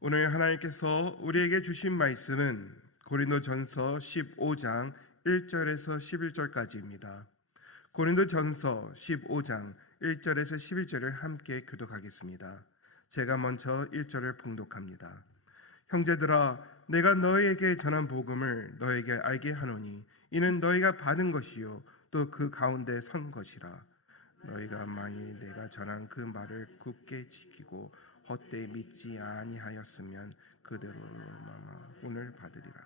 오늘 하나님께서 우리에게 주신 말씀은 고린도전서 15장 1절에서 11절까지입니다. 고린도전서 15장 1절에서 11절을 함께 교독하겠습니다. 제가 먼저 1절을 봉독합니다. 형제들아, 내가 너희에게 전한 복음을 너희에게 알게 하노니 이는 너희가 받은 것이요 또 그 가운데 선 것이라. 너희가 만일 내가 전한 그 말을 굳게 지키고 헛되이 믿지 아니하였으면 그대로 오늘 받으리라.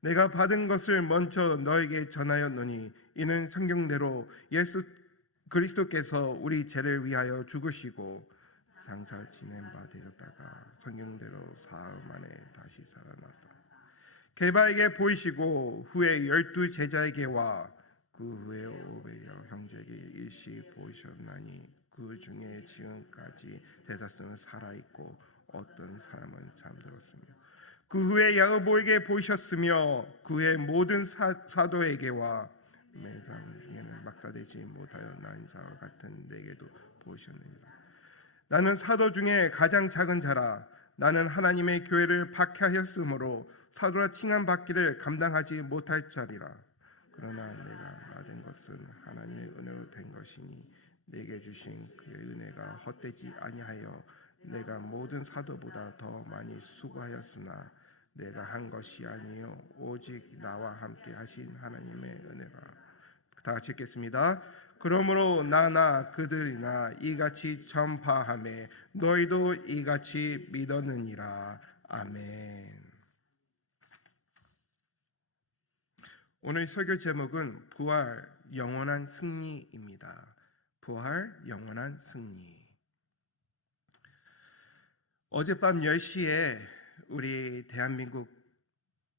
내가 받은 것을 먼저 너에게 전하였노니 이는 성경대로 예수 그리스도께서 우리 죄를 위하여 죽으시고 장사 지낸 바 되셨다가 성경대로 사흘 만에 다시 살아났다. 게바에게 보이시고 후에 12 제자에게와 그 후에 500여 형제에게 일시 보이셨나니 그 중에 지금까지 대다수는 살아있고 어떤 사람은 잠들었으며 그 후에 야고보에게 보이셨으며 그 후에 모든 사도에게와 매장 중에는 막사되지 못하여 난 자와 같은 내게도 보이셨느니라. 나는 사도 중에 가장 작은 자라. 나는 하나님의 교회를 박해하였으므로 사도라 칭함받기를 감당하지 못할 자리라. 그러나 내가 받은 것은 하나님의 은혜로 된 것이니 내게 주신 그의 은혜가 헛되지 아니하여 내가 모든 사도보다 더 많이 수고하였으나 내가 한 것이 아니요 오직 나와 함께 하신 하나님의 은혜라. 다 같이 읽겠습니다. 그러므로 나나 그들이나 이같이 전파하매 너희도 이같이 믿었느니라. 아멘. 오늘 설교 제목은 부활 영원한 승리입니다. 부활 영원한 승리. 어젯밤 10시에 우리 대한민국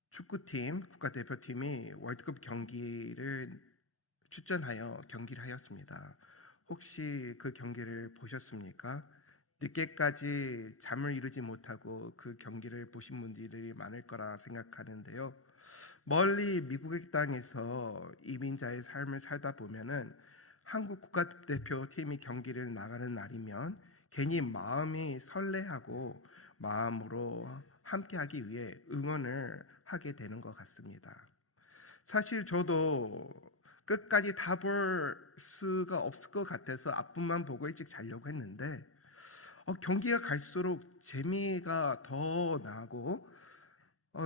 축구팀 국가대표팀이 월드컵 경기를 출전하여 경기를 하였습니다. 혹시 그 경기를 보셨습니까? 늦게까지 잠을 이루지 못하고 그 경기를 보신 분들이 많을 거라 생각하는데요. 멀리 미국의 땅에서 이민자의 삶을 살다 보면은 한국 국가대표팀이 경기를 나가는 날이면 괜히 마음이 설레하고 마음으로 함께하기 위해 응원을 하게 되는 것 같습니다. 사실 저도 끝까지 다 볼 수가 없을 것 같아서 앞부분만 보고 일찍 자려고 했는데 경기가 갈수록 재미가 더 나고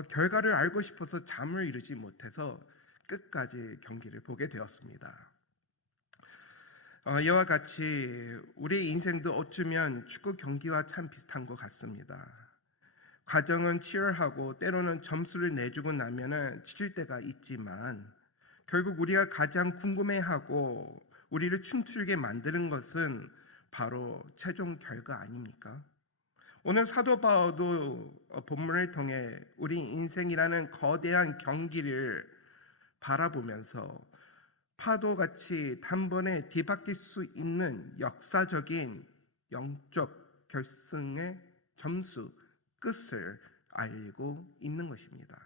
결과를 알고 싶어서 잠을 이루지 못해서 끝까지 경기를 보게 되었습니다. 이와 같이 우리 인생도 어쩌면 축구 경기와 참 비슷한 것 같습니다. 과정은 치열하고 때로는 점수를 내주고 나면은 지칠 때가 있지만 결국 우리가 가장 궁금해하고 우리를 춤추게 만드는 것은 바로 최종 결과 아닙니까? 오늘 사도 바울도 본문을 통해 우리 인생이라는 거대한 경기를 바라보면서 파도같이 단번에 뒤바뀔 수 있는 역사적인 영적 결승의 점수 끝을 알고 있는 것입니다.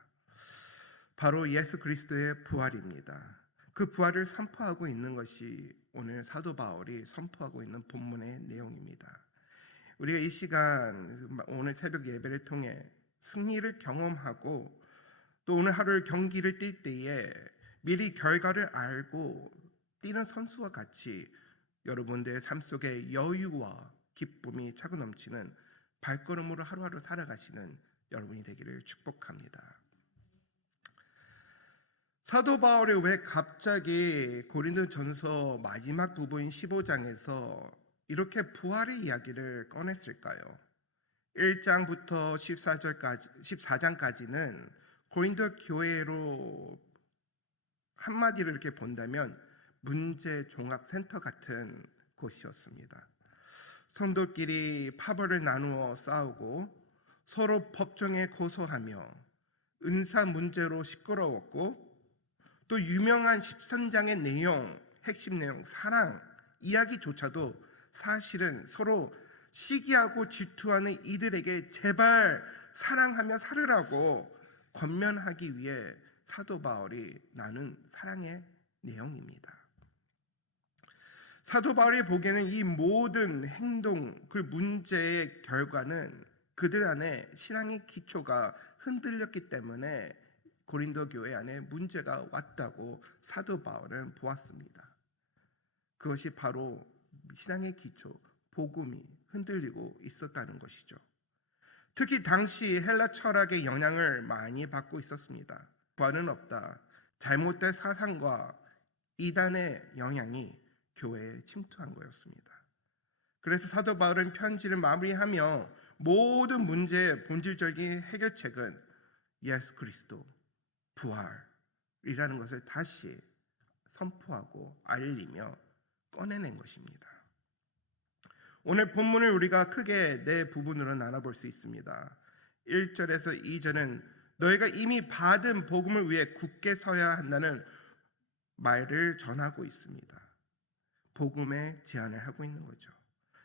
바로 예수 그리스도의 부활입니다. 그 부활을 선포하고 있는 것이 오늘 사도 바울이 선포하고 있는 본문의 내용입니다. 우리가 이 시간 오늘 새벽 예배를 통해 승리를 경험하고 또 오늘 하루 경기를 뛸 때에 미리 결과를 알고 뛰는 선수와 같이 여러분들의 삶 속에 여유와 기쁨이 차고 넘치는 발걸음으로 하루하루 살아가시는 여러분이 되기를 축복합니다. 사도 바울이 왜 갑자기 고린도전서 마지막 부분 15장에서 이렇게 부활의 이야기를 꺼냈을까요? 1장부터 14장까지는 고린도 교회로 한마디로 이렇게 본다면 문제 종합 센터 같은 곳이었습니다. 성도끼리 파벌을 나누어 싸우고 서로 법정에 고소하며 은사 문제로 시끄러웠고 또 유명한 13장의 내용, 핵심 내용, 사랑 이야기조차도 사실은 서로 시기하고 질투하는 이들에게 제발 사랑하며 살으라고 권면하기 위해 사도 바울이 나눈 사랑의 내용입니다. 사도 바울이 보기에는 이 모든 행동, 그 문제의 결과는 그들 안에 신앙의 기초가 흔들렸기 때문에 고린도 교회 안에 문제가 왔다고 사도 바울은 보았습니다. 그것이 바로 신앙의 기초, 복음이 흔들리고 있었다는 것이죠. 특히 당시 헬라 철학의 영향을 많이 받고 있었습니다. 부활은 없다. 잘못된 사상과 이단의 영향이 교회에 침투한 거였습니다. 그래서 사도 바울은 편지를 마무리하며 모든 문제의 본질적인 해결책은 예수 그리스도, 부활이라는 것을 다시 선포하고 알리며 꺼내낸 것입니다. 오늘 본문을 우리가 크게 네 부분으로 나눠볼 수 있습니다. 1절에서 2절은 너희가 이미 받은 복음을 위해 굳게 서야 한다는 말을 전하고 있습니다. 복음의 제안을 하고 있는 거죠.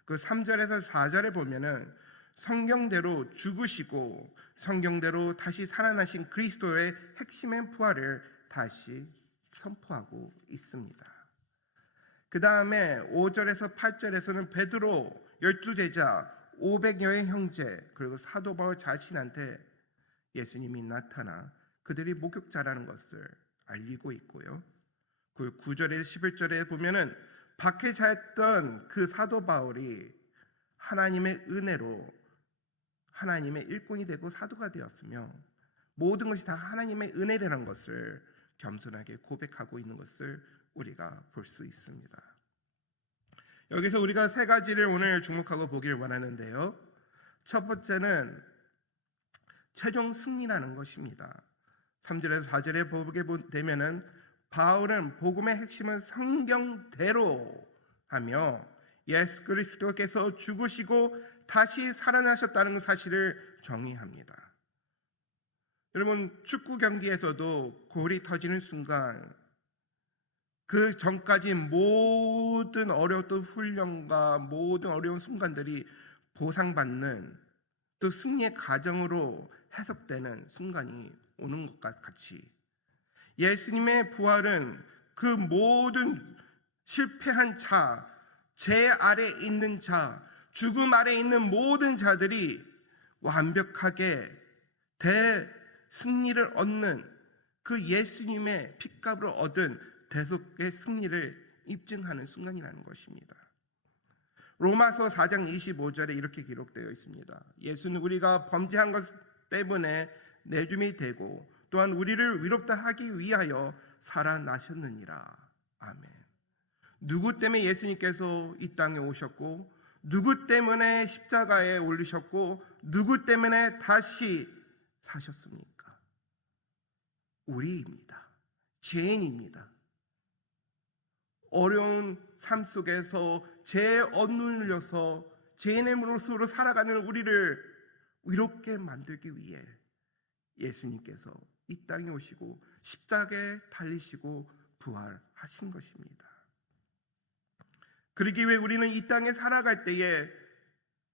그 3절에서 4절에 보면은 성경대로 죽으시고 성경대로 다시 살아나신 그리스도의 핵심의 부활을 다시 선포하고 있습니다. 그 다음에 5절에서 8절에서는 베드로, 12제자, 500여의 형제 그리고 사도 바울 자신한테 예수님이 나타나 그들이 목격자라는 것을 알리고 있고요. 그 9절에서 11절에 보면은 박해자였던 그 사도 바울이 하나님의 은혜로 하나님의 일꾼이 되고 사도가 되었으며 모든 것이 다 하나님의 은혜라는 것을 겸손하게 고백하고 있는 것을 우리가 볼 수 있습니다. 여기서 우리가 세 가지를 오늘 주목하고 보길 원하는데요. 첫 번째는 최종 승리라는 것입니다. 3절에서 4절에 보게 되면은 바울은 복음의 핵심은 성경대로 하며 예수 그리스도께서 죽으시고 다시 살아나셨다는 사실을 정의합니다. 여러분, 축구 경기에서도 골이 터지는 순간 그 전까지 모든 어려웠던 훈련과 모든 어려운 순간들이 보상받는 또 승리의 과정으로 해석되는 순간이 오는 것과 같이 예수님의 부활은 그 모든 실패한 자, 죄 아래 있는 자, 죽음 아래 있는 모든 자들이 완벽하게 대승리를 얻는 그 예수님의 핏값을 얻은 대속의 승리를 입증하는 순간이라는 것입니다. 로마서 4장 25절에 이렇게 기록되어 있습니다. 예수는 우리가 범죄한 것 때문에 내줌이 되고 또한 우리를 위롭다 하기 위하여 살아나셨느니라. 아멘. 누구 때문에 예수님께서 이 땅에 오셨고 누구 때문에 십자가에 올리셨고 누구 때문에 다시 사셨습니까? 우리입니다. 죄인입니다. 어려운 삶 속에서 죄에 억눌려서 죄인의 모습으로 살아가는 우리를 위롭게 만들기 위해 예수님께서 이 땅에 오시고 십자가에 달리시고 부활하신 것입니다. 그러기 위해 우리는 이 땅에 살아갈 때에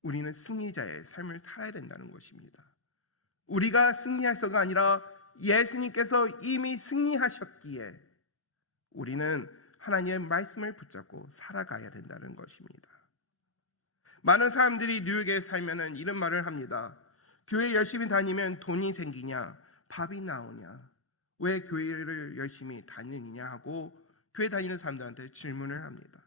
우리는 승리자의 삶을 살아야 된다는 것입니다. 우리가 승리해서가 아니라 예수님께서 이미 승리하셨기에 우리는 하나님의 말씀을 붙잡고 살아가야 된다는 것입니다. 많은 사람들이 뉴욕에 살면은 이런 말을 합니다. 교회 열심히 다니면 돈이 생기냐, 밥이 나오냐, 왜 교회를 열심히 다니느냐 하고 교회 다니는 사람들한테 질문을 합니다.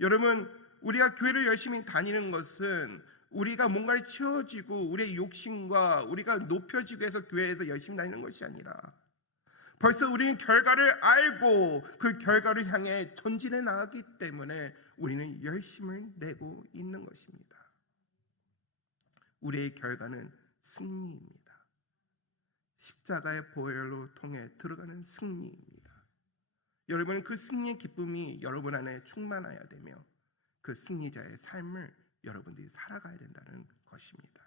여러분, 우리가 교회를 열심히 다니는 것은 우리가 뭔가를 채워지고 우리의 욕심과 우리가 높여지고 해서 교회에서 열심히 다니는 것이 아니라 벌써 우리는 결과를 알고 그 결과를 향해 전진해 나가기 때문에 우리는 열심을 내고 있는 것입니다. 우리의 결과는 승리입니다. 십자가의 보혈로 통해 들어가는 승리입니다. 여러분, 그 승리의 기쁨이 여러분 안에 충만해야 되며 그 승리자의 삶을 여러분들이 살아가야 된다는 것입니다.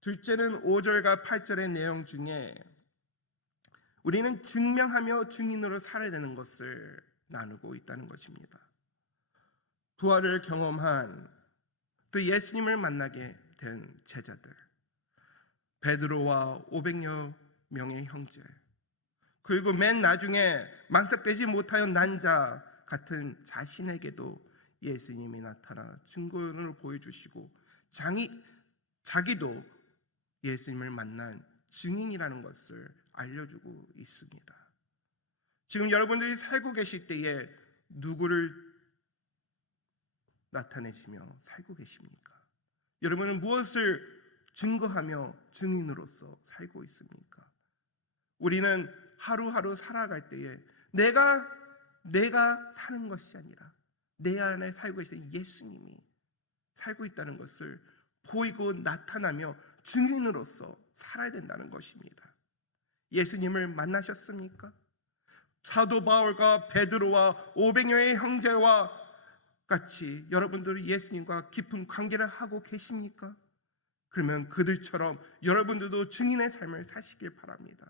둘째는 5절과 8절의 내용 중에 우리는 증명하며 증인으로 살아야 되는 것을 나누고 있다는 것입니다. 부활을 경험한 또 예수님을 만나게 된 제자들, 베드로와 500여 명의 형제, 그리고 맨 나중에 망석되지 못하여 난 자 같은 자신에게도 예수님이 나타나 증거를 보여주시고 자기도 예수님을 만난 증인이라는 것을 알려주고 있습니다. 지금 여러분들이 살고 계실 때에 누구를 나타내시며 살고 계십니까? 여러분은 무엇을 증거하며 증인으로서 살고 있습니까? 우리는 하루하루 살아갈 때에 내가 사는 것이 아니라 내 안에 살고 계신 예수님이 살고 있다는 것을 보이고 나타나며 증인으로서 살아야 된다는 것입니다. 예수님을 만나셨습니까? 사도 바울과 베드로와 500여의 형제와 같이 여러분들이 예수님과 깊은 관계를 하고 계십니까? 그러면 그들처럼 여러분들도 증인의 삶을 사시길 바랍니다.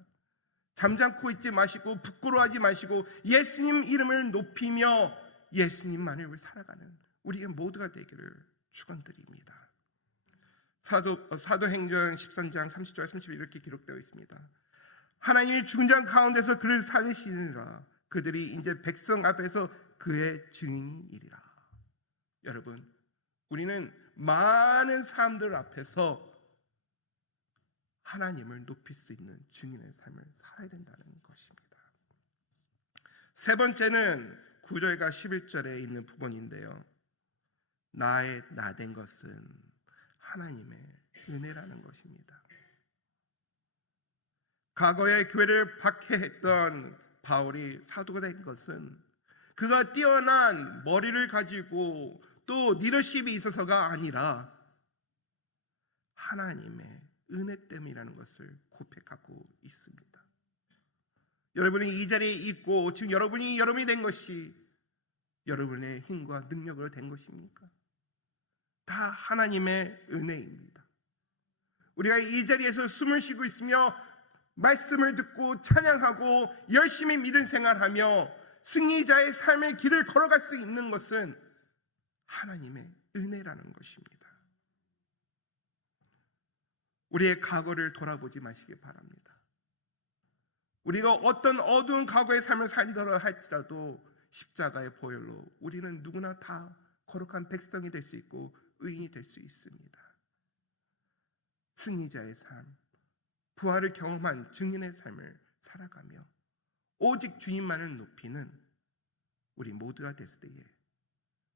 잠잠고 있지 마시고 부끄러워하지 마시고 예수님 이름을 높이며 예수님만을 살아가는 우리 모두가 되기를 축원드립니다. 사도행전 13장 30절 30절 이렇게 기록되어 있습니다. 하나님이 죽은 자 가운데서 그를 살리시니라. 그들이 이제 백성 앞에서 그의 증인이리라. 여러분, 우리는 많은 사람들 앞에서 하나님을 높일 수 있는 증인의 삶을 살아야 된다는 것입니다. 세 번째는 9절과 11절에 있는 부분인데요. 나의 나된 것은 하나님의 은혜라는 것입니다. 과거에 교회를 박해했던 바울이 사도가 된 것은 그가 뛰어난 머리를 가지고 또 리더십이 있어서가 아니라 하나님의 은혜 때문이라는 것을 고백하고 있습니다. 여러분이 이 자리에 있고 지금 여러분이 된 것이 여러분의 힘과 능력으로 된 것입니까? 다 하나님의 은혜입니다. 우리가 이 자리에서 숨을 쉬고 있으며 말씀을 듣고 찬양하고 열심히 믿음 생활하며 승리자의 삶의 길을 걸어갈 수 있는 것은 하나님의 은혜라는 것입니다. 우리의 과거를 돌아보지 마시기 바랍니다. 우리가 어떤 어두운 과거의 삶을 살더라 할지라도 십자가의 보혈로 우리는 누구나 다 거룩한 백성이 될 수 있고 의인이 될 수 있습니다. 승리자의 삶, 부활을 경험한 증인의 삶을 살아가며 오직 주님만을 높이는 우리 모두가 됐을 때에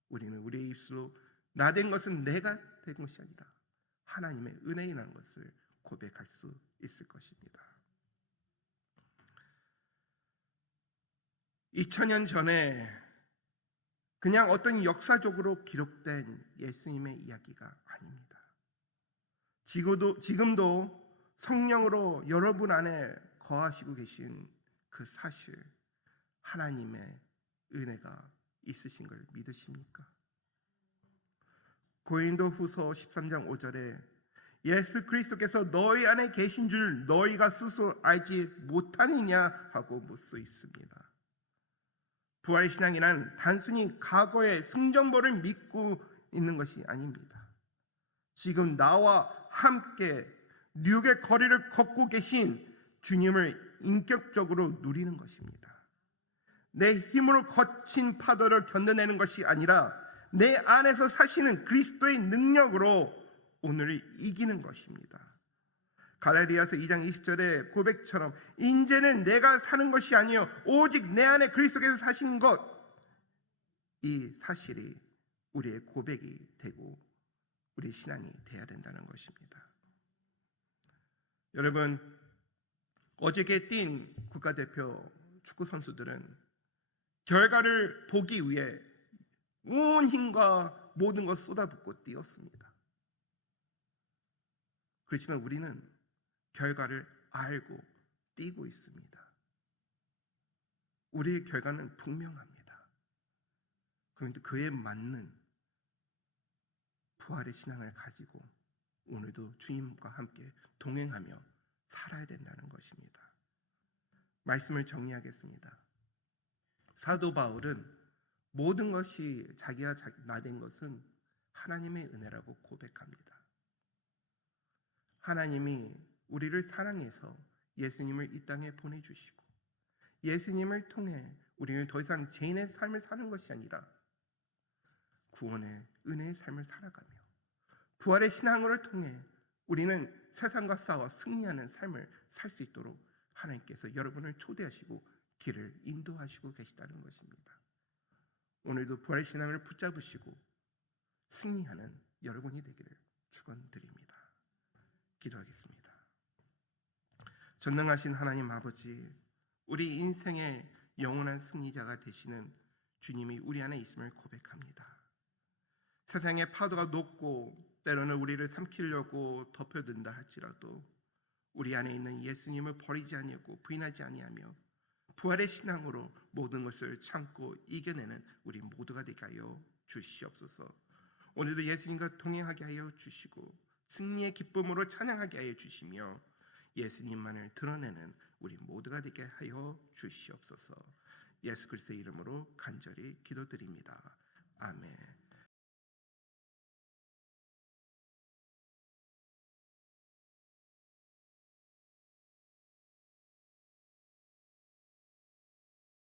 우리는 우리의 입술로 나된 것은 내가 된 것이 아니라 하나님의 은혜라는 것을 고백할 수 있을 것입니다. 2000년 전에 그냥 어떤 역사적으로 기록된 예수님의 이야기가 아닙니다. 지금도 성령으로 여러분 안에 거하시고 계신 그 사실, 하나님의 은혜가 있으신 걸 믿으십니까? 고린도후서 13장 5절에 예수 그리스도께서 너희 안에 계신 줄 너희가 스스로 알지 못하느냐 하고 묻고 있습니다. 부활신앙이란 단순히 과거의 승전보를 믿고 있는 것이 아닙니다. 지금 나와 함께 뉴욕의 거리를 걷고 계신 주님을 인격적으로 누리는 것입니다. 내 힘으로 거친 파도를 견뎌내는 것이 아니라 내 안에서 사시는 그리스도의 능력으로 오늘을 이기는 것입니다. 갈라디아서 2장 20절의 고백처럼 이제는 내가 사는 것이 아니요 오직 내 안에 그리스도께서 사시는 것, 이 사실이 우리의 고백이 되고 우리 신앙이 되어야 된다는 것입니다. 여러분, 어저께 뛴 국가대표 축구 선수들은 결과를 보기 위해 온 힘과 모든 것 쏟아붓고 뛰었습니다. 그렇지만 우리는 결과를 알고 뛰고 있습니다. 우리의 결과는 분명합니다. 그런데 그에 맞는 부활의 신앙을 가지고 오늘도 주님과 함께 동행하며 살아야 된다는 것입니다. 말씀을 정리하겠습니다. 사도 바울은 모든 것이 자기가 나된 것은 하나님의 은혜라고 고백합니다. 하나님이 우리를 사랑해서 예수님을 이 땅에 보내주시고 예수님을 통해 우리는 더 이상 죄인의 삶을 사는 것이 아니라 구원의 은혜의 삶을 살아가며 부활의 신앙을 통해 우리는 세상과 싸워 승리하는 삶을 살 수 있도록 하나님께서 여러분을 초대하시고 길을 인도하시고 계시다는 것입니다. 오늘도 부활의 신앙을 붙잡으시고 승리하는 여러분이 되기를 축원드립니다. 기도하겠습니다. 전능하신 하나님 아버지, 우리 인생의 영원한 승리자가 되시는 주님이 우리 안에 있음을 고백합니다. 세상의 파도가 높고 때로는 우리를 삼키려고 덮여든다 할지라도 우리 안에 있는 예수님을 버리지 아니하고 부인하지 아니하며 부활의 신앙으로 모든 것을 참고 이겨내는 우리 모두가 되게 하여 주시옵소서. 오늘도 예수님과 동행하게 하여 주시고 승리의 기쁨으로 찬양하게 하여 주시며 예수님만을 드러내는 우리 모두가 되게 하여 주시옵소서. 예수 그리스도의 이름으로 간절히 기도드립니다. 아멘.